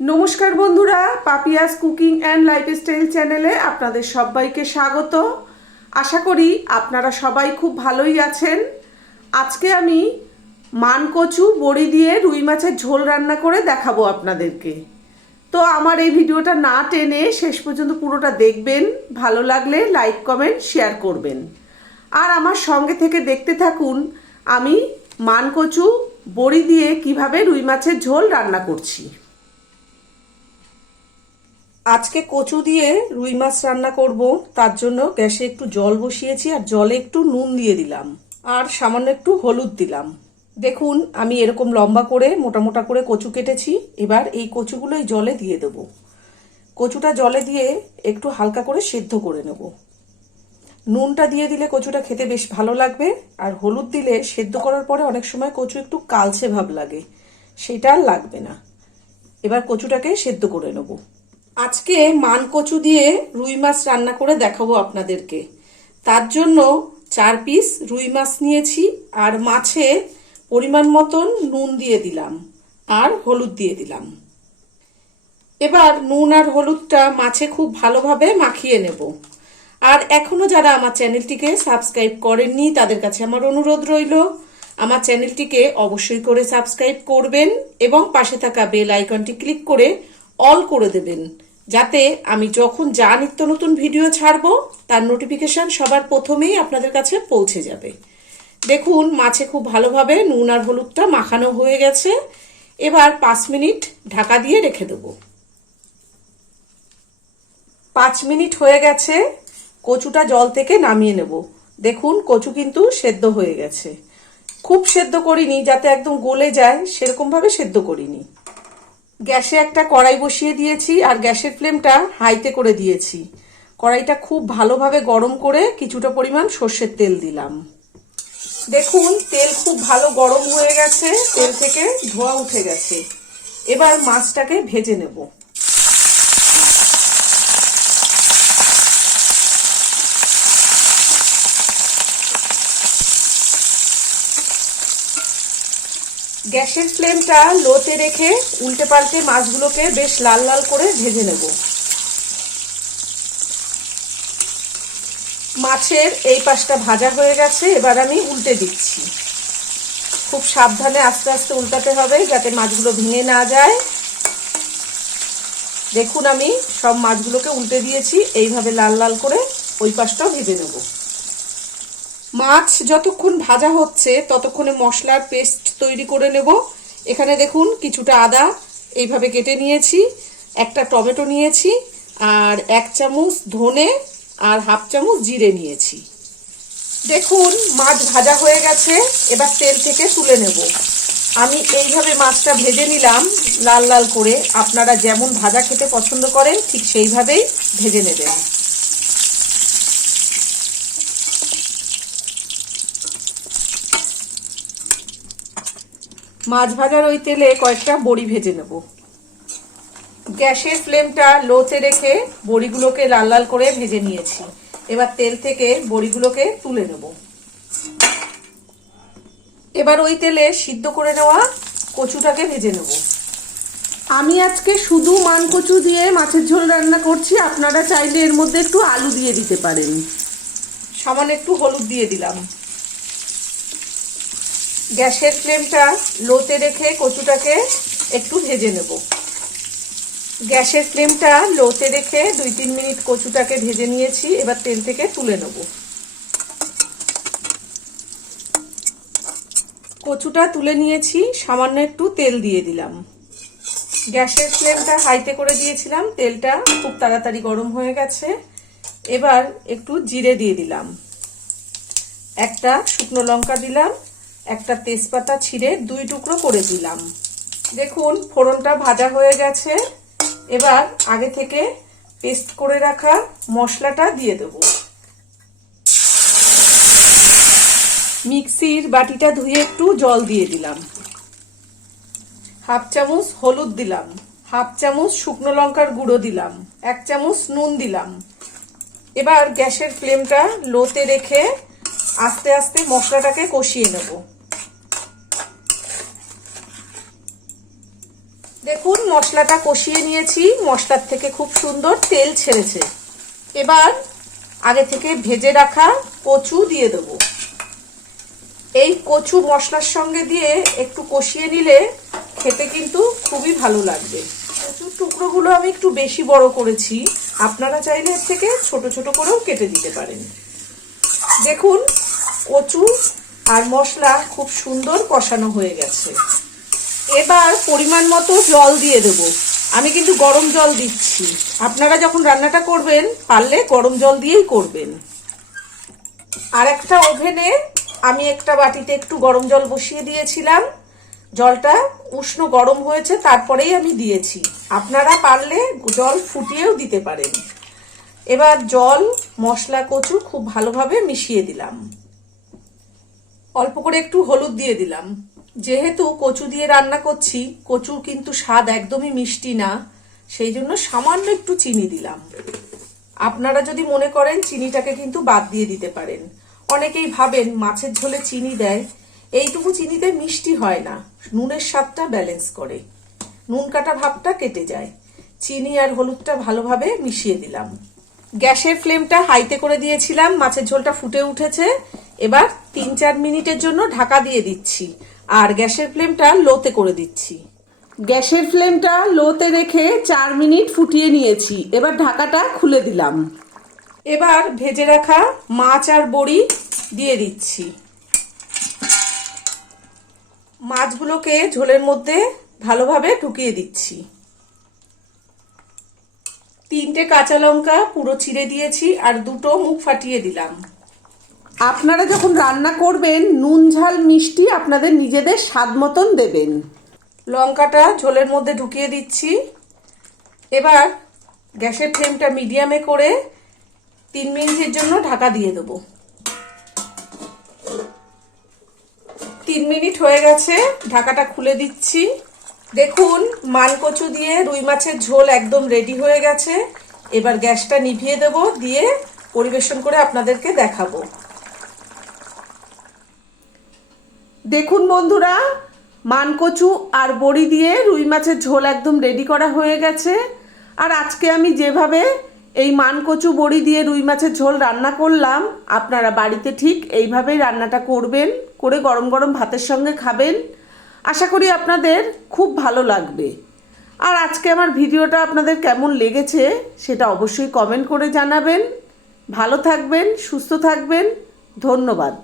নমস্কার বন্ধুরা, Papiya's cooking and lifestyle চ্যানেলে আপনাদের সবাইকে স্বাগত। আশা করি আপনারা সবাই খুব ভালোই আছেন। আজকে আমি মানকচু বড়ি দিয়ে রুই মাছের ঝোল রান্না করে দেখাবো আপনাদেরকে। তো আমার এই ভিডিওটা না টেনে শেষ পর্যন্ত পুরোটা দেখবেন, ভালো লাগলে লাইক, কমেন্ট, শেয়ার করবেন। আর আমার সঙ্গে থেকে দেখতে থাকুন, আমি মানকচু বড়ি দিয়ে কীভাবে রুই মাছের ঝোল রান্না করছি। আজকে কচু দিয়ে রুই মাছ রান্না করব। তার জন্য গ্যাসে একটু জল বসিয়েছি আর জলে একটু নুন দিয়ে দিলাম। আর সামান্য একটু হলুদ দিলাম। দেখুন, আমি এরকম লম্বা করে, মোটা মোটা করে কচু কেটেছি। এবার এই কচুগুলো এই জলে দিয়ে দেবো। কচুটা জলে দিয়ে একটু হালকা করে সেদ্ধ করে নেব। নুনটা দিয়ে দিলে কচুটা খেতে বেশ ভালো লাগবে। আর হলুদ দিলে সেদ্ধ করার পরে অনেক সময় কচু একটু কালচে ভাব লাগে। সেটা আর লাগবে না। এবার কচুটাকে সেদ্ধ করে নেব। আজকে মান কচু দিয়ে রুই মাছ রান্না করে দেখাবো আপনাদেরকে। তার জন্য চার পিস রুই মাছ নিয়েছি আর মাছে পরিমাণ মতন নুন দিয়ে দিলাম আর হলুদ দিয়ে দিলাম। এবার নুন আর হলুদটা মাছে খুব ভালোভাবে মাখিয়ে নেব। আর এখনও যারা আমার চ্যানেলটিকে সাবস্ক্রাইব করেননি, তাদের কাছে আমার অনুরোধ রইল, আমার চ্যানেলটিকে অবশ্যই করে সাবস্ক্রাইব করবেন এবং পাশে থাকা বেল আইকনটি ক্লিক করে অল করে দেবেন। যাতে আমি যখন যা নিত্য নতুন ভিডিও ছাড়বো, তার নোটিফিকেশন সবার প্রথমেই আপনাদের কাছে পৌঁছে যাবে। দেখুন, মাছে খুব ভালোভাবে নুন আর হলুদটা মাখানো হয়ে গেছে। এবার পাঁচ মিনিট ঢাকা দিয়ে রেখে দেবো। পাঁচ মিনিট হয়ে গেছে, কচুটা জল থেকে নামিয়ে নেব। দেখুন, কচু কিন্তু সেদ্ধ হয়ে গেছে। খুব সেদ্ধ করিনি, যাতে একদম গলে যায়, সেরকমভাবে সেদ্ধ করিনি। গ্যাসে একটা কড়াই বসিয়ে দিয়েছি আর গ্যাসের ফ্লেমটা হাইতে করে দিয়েছি। কড়াইটা খুব ভালোভাবে গরম করে কিছুটা পরিমাণ সর্ষের তেল দিলাম। দেখুন, তেল খুব ভালো গরম হয়ে গেছে, তেল থেকে ধোয়া উঠে গেছে। এবার মাছটাকে ভেজে নেব। গ্যাসের ফ্লেমটা লোতে রেখে উল্টে পাল্টে মাছগুলোকে বেশ লাল লাল করে ভেজে নেব। মাছের এই পাশটা ভাজা হয়ে গেছে, এবার আমি উল্টে দিচ্ছি। খুব সাবধানে আস্তে আস্তে উল্টাতে হবে যাতে মাছগুলো ভেঙে না যায়। দেখুন আমি সব মাছগুলোকে উল্টে দিয়েছি, এইভাবে লাল লাল করে ওই পাশটাও ভেজে নেব। মাছ যতক্ষণ ভাজা হচ্ছে, ততক্ষণে মশলার পেস্ট তৈরি করে নেব। এখানে দেখুন, কিছুটা আদা, এইভাবে কেটে নিয়েছি, একটা টমেটো নিয়েছি, আর এক চামচ ধনে আর হাফ চামচ জিরে নিয়েছি। দেখুন, মাছ ভাজা হয়ে গেছে, এবার তেল থেকে তুলে নেব। আমি এইভাবে মাছটা ভেজে নিলাম, লাল লাল করে। আপনারা যেমন ভাজা খেতে পছন্দ করেন, ঠিক সেইভাবেই ভেজে নেবেন। মাছ ভাজার ওই তেলে কয়েকটা বড়ি ভেজে নেব। গ্যাসের ফ্লেমটা লোতে রেখে বড়িগুলোকে লাল লাল করে ভেজে নিয়েছি। এবার তেল থেকে বড়িগুলোকে তুলে নেব। এবার ওই তেলে সিদ্ধ করে নেওয়া কচুটাকে ভেজে নেব। আমি আজকে শুধু মান কচু দিয়ে মাছের ঝোল রান্না করছি, আপনারা চাইলে এর মধ্যে একটু আলু দিয়ে দিতে পারেন। সামান্য একটু হলুদ দিয়ে দিলাম। গ্যাসের ফ্লেমটা লোতে রেখে কচুটাকে একটু ভেজে নেব। গ্যাসের ফ্লেমটা লোতে রেখে দুই তিন মিনিট কচুটাকে ভেজে নিয়েছি, এবার তেল থেকে তুলে নেব। কচুটা তুলে নিয়েছি, সামান্য একটু তেল দিয়ে দিলাম। গ্যাসের ফ্লেমটা হাইতে করে দিয়েছিলাম, তেলটা খুব তাড়াতাড়ি গরম হয়ে গেছে। এবার একটু জিরে দিয়ে দিলাম। একটা শুকনো লঙ্কা দিলাম একটা তেজপাতা ছিঁড়ে দুই টুকরো করে দিলাম। দেখুন, ফোড়নটা ভাজা হয়ে গেছে। এবার আগে থেকে পেস্ট করে রাখা মশলাটা দিয়ে দেব। মিক্সির বাটিটা ধুয়ে একটু জল দিয়ে দিলাম। হাফ চামচ হলুদ দিলাম। হাফ চামচ শুকনো লঙ্কার গুঁড়ো দিলাম। এক চামচ নুন দিলাম। এবার গ্যাসের ফ্লেমটা লোতে রেখে আস্তে আস্তে মশলাটাকে কষিয়ে নেব। দেখুন, মশলাটা কষিয়ে নিয়েছি। মশলার থেকে খুব সুন্দর তেল ছেড়েছে। এবার আগে থেকে ভেজে রাখা কচু দিয়ে দেবো। এই কচু মশলার সঙ্গে দিয়ে একটু কষিয়ে নিলে খেতে কিন্তু খুবই ভালো লাগবে। কচুর টুকরোগুলো আমি একটু বেশি বড় করেছি। আপনারা চাইলে এর থেকে ছোট ছোট করেও কেটে দিতে পারেন। দেখুন, কচু আর মশলা খুব সুন্দর কষানো হয়ে গেছে। এবার পরিমাণ মতো জল দিয়ে দেব। আমি কিন্তু গরম জল দিচ্ছি। আপনারা যখন রান্নাটা করবেন, পারলে গরম জল দিয়েই করবেন। আর একটা ওভেনে আমি একটা বাটিতে একটু গরম জল বসিয়ে দিয়েছিলাম। জলটা উষ্ণ গরম হয়েছে, তারপরেই আমি দিয়েছি। আপনারা পারলে জল ফুটিয়েও দিতে পারেন। এবার জল, মশলা, কচু খুব ভালোভাবে মিশিয়ে দিলাম। অল্প করে একটু হলুদ দিয়ে দিলাম। যেহেতু কচু দিয়ে রান্না করছি, কচুর কিন্তু স্বাদ একদমই মিষ্টি না, সেই জন্য সামান্য একটু চিনি দিলাম। আপনারা যদি মনে করেন চিনিটাকে কিন্তু বাদ দিয়ে দিতে পারেন। অনেকেই ভাবেন মাছের ঝোলে চিনি দেয়, এইটুকু চিনিতে মিষ্টি হয় না, নুনের স্বাদটা ব্যালেন্স করে। নুন কাটা ভাবটা কেটে যায়। চিনি আর হলুদটা ভালোভাবে মিশিয়ে দিলাম। গ্যাসের ফ্লেমটা হাইতে করে দিয়েছিলাম, মাছের ঝোলটা ফুটে উঠেছে। এবার তিন চার মিনিটের জন্য ঢাকা দিয়ে দিচ্ছি। আর গ্যাসের ফ্লেমটা লোতে করে দিচ্ছি। গ্যাসের ফ্লেমটা লোতে রেখে চার মিনিট ফুটিয়ে নিয়েছি। এবার ঢাকাটা খুলে দিলাম। এবার ভেজে রাখা মাছ আর বড়ি দিয়ে দিচ্ছি। মাছগুলোকে ঝোলের মধ্যে ভালোভাবে ঢুকিয়ে দিচ্ছি। তিনটে কাঁচা লঙ্কা পুরো চিড়ে দিয়েছি আর দুটো মুখ ফাটিয়ে দিলাম। আপনারা যখন রান্না করবেন, নুন, ঝাল, মিষ্টি আপনাদের নিজেদের স্বাদ মতন দেবেন। লঙ্কাটা ঝোলের মধ্যে ঢুকিয়ে দিচ্ছি। এবার গ্যাসের ফ্লেমটা মিডিয়ামে করে তিন মিনিটের জন্য ঢাকা দিয়ে দেবো। তিন মিনিট হয়ে গেছে, ঢাকাটা খুলে দিচ্ছি। দেখুন, মানকচু দিয়ে রুই মাছের ঝোল একদম রেডি হয়ে গেছে। এবার গ্যাসটা নিভিয়ে দেব, দিয়ে পরিবেশন করে আপনাদেরকে দেখাবো। দেখুন বন্ধুরা, মানকচু আর বড়ি দিয়ে রুই মাছের ঝোল একদম রেডি করা হয়ে গেছে। আর আজকে আমি যেভাবে এই মানকচু বড়ি দিয়ে রুই মাছের ঝোল রান্না করলাম, আপনারা বাড়িতে ঠিক এইভাবেই রান্নাটা করবেন, করে গরম গরম ভাতের সঙ্গে খাবেন। আশা করি আপনাদের খুব ভালো লাগবে। আর আজকে আমার ভিডিওটা আপনাদের কেমন লেগেছে, সেটা অবশ্যই কমেন্ট করে জানাবেন। ভালো থাকবেন, সুস্থ থাকবেন, ধন্যবাদ।